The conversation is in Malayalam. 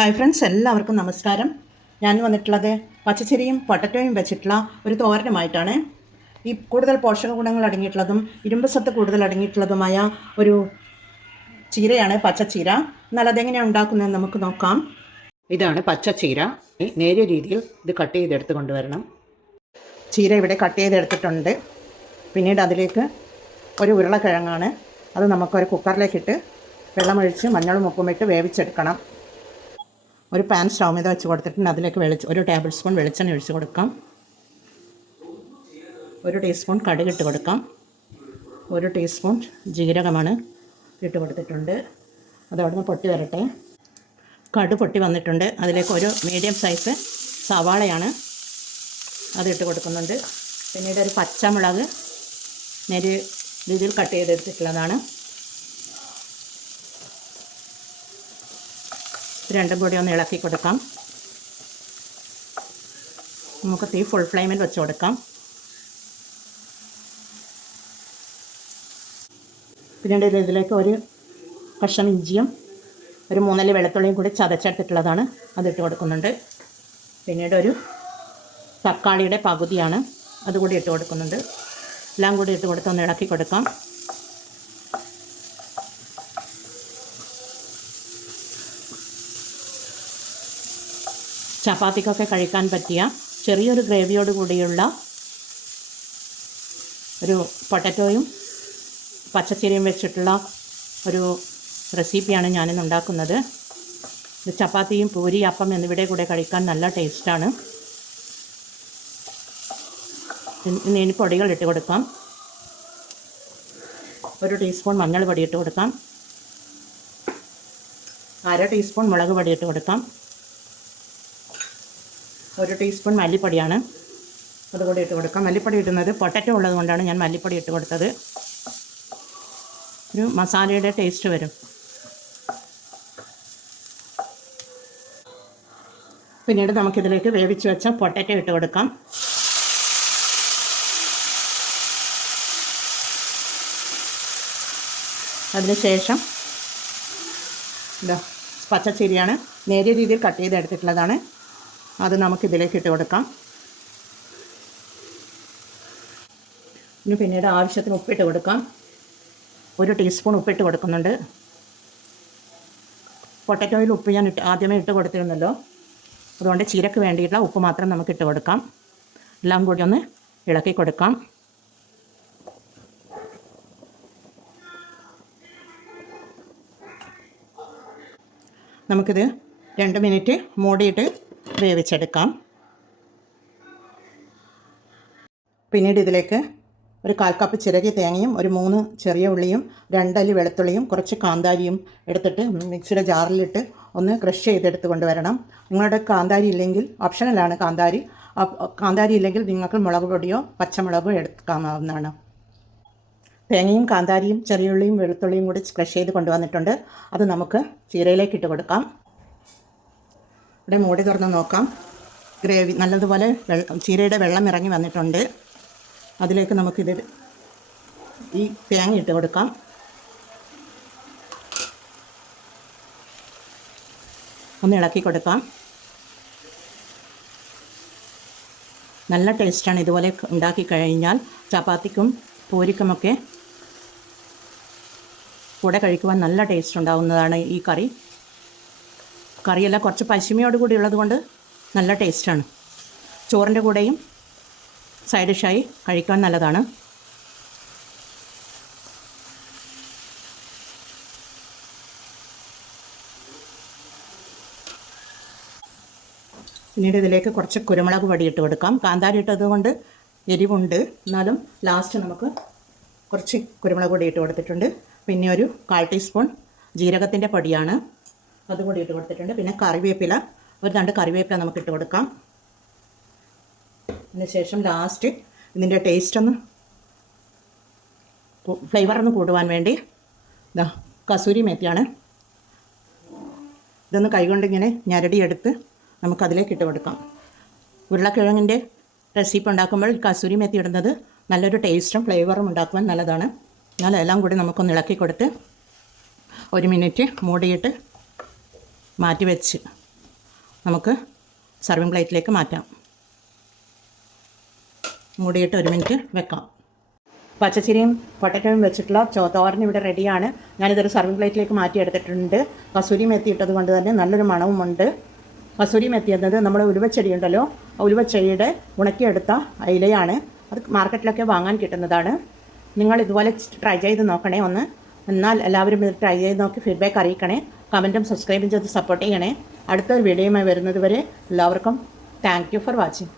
ഹായ് ഫ്രണ്ട്സ്, എല്ലാവർക്കും നമസ്കാരം. ഞാൻ വന്നിട്ടുള്ളത് പച്ചച്ചെരിയും പൊട്ടറ്റോയും വെച്ചിട്ടുള്ള ഒരു തോരനുമായിട്ടാണ്. ഈ കൂടുതൽ പോഷക ഗുണങ്ങൾ അടങ്ങിയിട്ടുള്ളതും ഇരുമ്പ് സത്ത് കൂടുതൽ അടങ്ങിയിട്ടുള്ളതുമായ ഒരു ചീരയാണ് പച്ചച്ചീര. എന്നാൽ അതെങ്ങനെയാണ് ഉണ്ടാക്കുന്നതെന്ന് നമുക്ക് നോക്കാം. ഇതാണ് പച്ചച്ചീര. നേരിയ രീതിയിൽ ഇത് കട്ട് ചെയ്തെടുത്ത് കൊണ്ടുവരണം. ചീര ഇവിടെ കട്ട് ചെയ്തെടുത്തിട്ടുണ്ട്. പിന്നീട് അതിലേക്ക് ഒരു ഉരുളക്കിഴങ്ങാണ്. അത് നമുക്കൊരു കുക്കറിലേക്കിട്ട് വെള്ളമൊഴിച്ച് മഞ്ഞളും ഉപ്പും ഇട്ട് വേവിച്ചെടുക്കണം. ഒരു പാൻ സ്റ്റൗ మీద വെച്ച് കൊടുത്തിട്ടുണ്ട്. അതിലേക്ക് ഒരു ടേബിൾ സ്പൂൺ വെളിച്ചെണ്ണ ഒഴിച്ച് കൊടുക്കാം. ഒരു ടീസ്പൂൺ കടുകിട്ട് കൊടുക്കാം. ഒരു ടീസ്പൂൺ ജീരകമാണ് ഇട്ട് കൊടുത്തിട്ടുണ്ട്. അതവിടുന്ന് പൊട്ടി വരട്ടെ. കടു പൊട്ടി വന്നിട്ടുണ്ട്. അതിലേക്ക് ഒരു മീഡിയം സൈസ് സവാളയാണ് അതിട്ട് കൊടുക്കുന്നുണ്ട്. പിന്നീട് ഒരു പച്ചമുളക് നേരിയ രീതിയിൽ കട്ട് ചെയ്തെടുത്തിട്ടുള്ളതാണ്. രണ്ടും കൂടി ഒന്ന് ഇളക്കി കൊടുക്കാം. നമുക്ക് തീ ഫുൾ ഫ്ലെയിമിൽ വെച്ച് കൊടുക്കാം. പിന്നീട് ഇതിലേക്ക് ഒരു കഷ്ണം ഇഞ്ചിയും ഒരു 3 അല്ലി വെളുത്തുള്ളിയും കൂടി ചതച്ചെടുത്തിട്ടുള്ളതാണ് അതിട്ട് കൊടുക്കുന്നുണ്ട്. പിന്നീട് ഒരു തക്കാളിയുടെ പകുതിയാണ് അതുകൂടി ഇട്ട് കൊടുക്കുന്നുണ്ട്. എല്ലാം കൂടി ഇട്ട് കൊടുത്ത് ഒന്ന് ഇളക്കി കൊടുക്കാം. ചപ്പാത്തിക്കൊക്കെ കഴിക്കാൻ പറ്റിയ ചെറിയൊരു ഗ്രേവിയോട് കൂടിയുള്ള ഒരു പൊട്ടറ്റോയും പച്ചച്ചീരയും വെച്ചിട്ടുള്ള ഒരു റെസിപ്പിയാണ് ഞാനിന്ന് ഉണ്ടാക്കുന്നത്. ഇത് ചപ്പാത്തിയും പൂരി, അപ്പം എന്നിവിടെ കൂടെ കഴിക്കാൻ നല്ല ടേസ്റ്റാണ്. ഇനി പൊടികൾ ഇട്ട് കൊടുക്കാം. ഒരു ടീസ്പൂൺ മഞ്ഞൾ പൊടി ഇട്ട് കൊടുക്കാം. 1/2 ടീസ്പൂൺ മുളക് പൊടി ഇട്ട് കൊടുക്കാം. ഒരു ടീസ്പൂൺ മല്ലിപ്പൊടിയാണ് അതുകൂടി ഇട്ട് കൊടുക്കാം. മല്ലിപ്പൊടി ഇടുന്നത് പൊട്ടറ്റോ ഉള്ളത് കൊണ്ടാണ് ഞാൻ മല്ലിപ്പൊടി ഇട്ട് കൊടുത്തത്. ഒരു മസാലയുടെ ടേസ്റ്റ് വരും. പിന്നീട് നമുക്കിതിലേക്ക് വേവിച്ച് വെച്ച പൊട്ടറ്റോ ഇട്ട് കൊടുക്കാം. അതിനുശേഷം പച്ചച്ചീരയാണ് നേരിയ രീതിയിൽ കട്ട് ചെയ്തെടുത്തിട്ടുള്ളതാണ്. അത് നമുക്കിതിലേക്ക് ഇട്ട് കൊടുക്കാം. പിന്നീട് ആവശ്യത്തിന് ഉപ്പിട്ട് കൊടുക്കാം. ഒരു ടീസ്പൂൺ ഉപ്പിട്ട് കൊടുക്കുന്നുണ്ട്. പൊട്ടറ്റോയിൽ ഉപ്പ് ഞാൻ ആദ്യമേ ഇട്ട് കൊടുത്തിരുന്നല്ലോ, അതുകൊണ്ട് ചീരക്ക് വേണ്ടിയിട്ടുള്ള ഉപ്പ് മാത്രം നമുക്ക് ഇട്ട് കൊടുക്കാം. എല്ലാം കൂടി ഒന്ന് ഇളക്കി കൊടുക്കാം. നമുക്കിത് 2 മിനിറ്റ് മൂടിയിട്ട് വേവിച്ചെടുക്കാം. പിന്നീട് ഇതിലേക്ക് ഒരു 1/4 കപ്പ് ചിരകിയ തേങ്ങയും ഒരു 3 ചെറിയ ഉള്ളിയും 2 അല്ലി വെളുത്തുള്ളിയും കുറച്ച് കാന്താരിയും എടുത്തിട്ട് മിക്സിയുടെ ജാറിലിട്ട് ഒന്ന് ക്രഷ് ചെയ്തെടുത്ത് കൊണ്ടുവരണം. നിങ്ങളുടെ കാന്താരി ഇല്ലെങ്കിൽ ഓപ്ഷണലാണ് കാന്താരി ഇല്ലെങ്കിൽ നിങ്ങൾക്ക് മുളക് പൊടിയോ പച്ചമുളകോ എടുക്കാവുന്നതാണ്. തേങ്ങയും കാന്താരിയും ചെറിയ ഉള്ളിയും വെളുത്തുള്ളിയും കൂടി ക്രഷ് ചെയ്ത് കൊണ്ടുവന്നിട്ടുണ്ട്. അത് നമുക്ക് ചീരയിലേക്ക് ഇട്ട് കൊടുക്കാം. ഇവിടെ മൂടി തുറന്ന് നോക്കാം. ഗ്രേവി നല്ലതുപോലെ ചീരയുടെ വെള്ളം ഇറങ്ങി വന്നിട്ടുണ്ട്. അതിലേക്ക് നമുക്കിത് ഈ തേങ്ങ ഇട്ട് കൊടുക്കാം. ഒന്ന് ഇളക്കി കൊടുക്കാം. നല്ല ടേസ്റ്റാണ്. ഇതുപോലെ ഉണ്ടാക്കി കഴിഞ്ഞാൽ ചപ്പാത്തിക്കും പൂരിക്കുമൊക്കെ കൂടെ കഴിക്കുവാൻ നല്ല ടേസ്റ്റ് ഉണ്ടാകുന്നതാണ് ഈ കറിയെല്ലാം കുറച്ച് പശിമയോട് കൂടി ഉള്ളത് കൊണ്ട് നല്ല ടേസ്റ്റാണ്. ചോറിൻ്റെ കൂടെയും സൈഡ് ഡിഷായി കഴിക്കാൻ നല്ലതാണ്. പിന്നീട് ഇതിലേക്ക് കുറച്ച് കുരുമുളക് പൊടി ഇട്ട് കൊടുക്കാം. കാന്താരി ഇട്ടത് കൊണ്ട് എരിവുണ്ട്, എന്നാലും ലാസ്റ്റ് നമുക്ക് കുറച്ച് കുരുമുളക് പൊടി ഇട്ട് കൊടുത്തിട്ടുണ്ട്. പിന്നെ ഒരു 1/4 ടീസ്പൂൺ ജീരകത്തിൻ്റെ പൊടിയാണ് അതുകൂടി ഇട്ട് കൊടുത്തിട്ടുണ്ട്. പിന്നെ കറിവേപ്പില, ഒരു 2 കറിവേപ്പില നമുക്ക് ഇട്ട് കൊടുക്കാം. അതിനുശേഷം ലാസ്റ്റ് ഇതിൻ്റെ ടേസ്റ്റ് ഒന്ന് ഫ്ലേവറൊന്ന് കൂടുവാൻ വേണ്ടി കസൂരി മേത്തിയാണ്. ഇതൊന്ന് കൈകൊണ്ട് ഇങ്ങനെ ഞരടിയെടുത്ത് നമുക്കതിലേക്ക് ഇട്ട് കൊടുക്കാം. ഉരുളക്കിഴങ്ങിൻ്റെ റെസിപ്പി ഉണ്ടാക്കുമ്പോൾ കസൂരി മേത്തി ഇടുന്നത് നല്ലൊരു ടേസ്റ്റും ഫ്ലേവറും ഉണ്ടാക്കുവാൻ നല്ലതാണ്. എന്നാൽ എല്ലാം കൂടി നമുക്കൊന്ന് ഇളക്കി കൊടുത്ത് 1 മിനിറ്റ് മൂടിയിട്ട് മാറ്റി വെച്ച് നമുക്ക് സർവിങ് പ്ലേറ്റിലേക്ക് മാറ്റാം. മൂടിയിട്ട് 1 മിനിറ്റ് വെക്കാം. പച്ചച്ചിരിയും പൊട്ടറ്റോയും വെച്ചിട്ടുള്ള തോരൻ ഇവിടെ റെഡിയാണ്. ഞാനിതൊരു സർവിങ് പ്ലേറ്റിലേക്ക് മാറ്റിയെടുത്തിട്ടുണ്ട്. കസൂരി മെത്തി ഇട്ടത് കൊണ്ട് തന്നെ നല്ലൊരു മണവുമുണ്ട്. കസൂരി മെത്തി എന്നത് നമ്മുടെ ഉലുവച്ചെടി ഉണ്ടല്ലോ, ഉലുവച്ചെടിയുടെ ഉണക്കിയെടുത്ത ഇലയാണ്. അത് മാർക്കറ്റിലൊക്കെ വാങ്ങാൻ കിട്ടുന്നതാണ്. നിങ്ങൾ ഇതുപോലെ ട്രൈ ചെയ്ത് നോക്കണേ ഒന്ന്. എന്നാൽ എല്ലാവരും ഇത് ട്രൈ ചെയ്ത് നോക്കി ഫീഡ്ബാക്ക് അറിയിക്കണേ. കമൻറ്റും സബ്സ്ക്രൈബും ചെയ്ത് സപ്പോർട്ട് ചെയ്യണേ. അടുത്തൊരു വീഡിയോയുമായി വരുന്നത് വരെ എല്ലാവർക്കും താങ്ക് യു ഫോർ വാച്ചിങ്.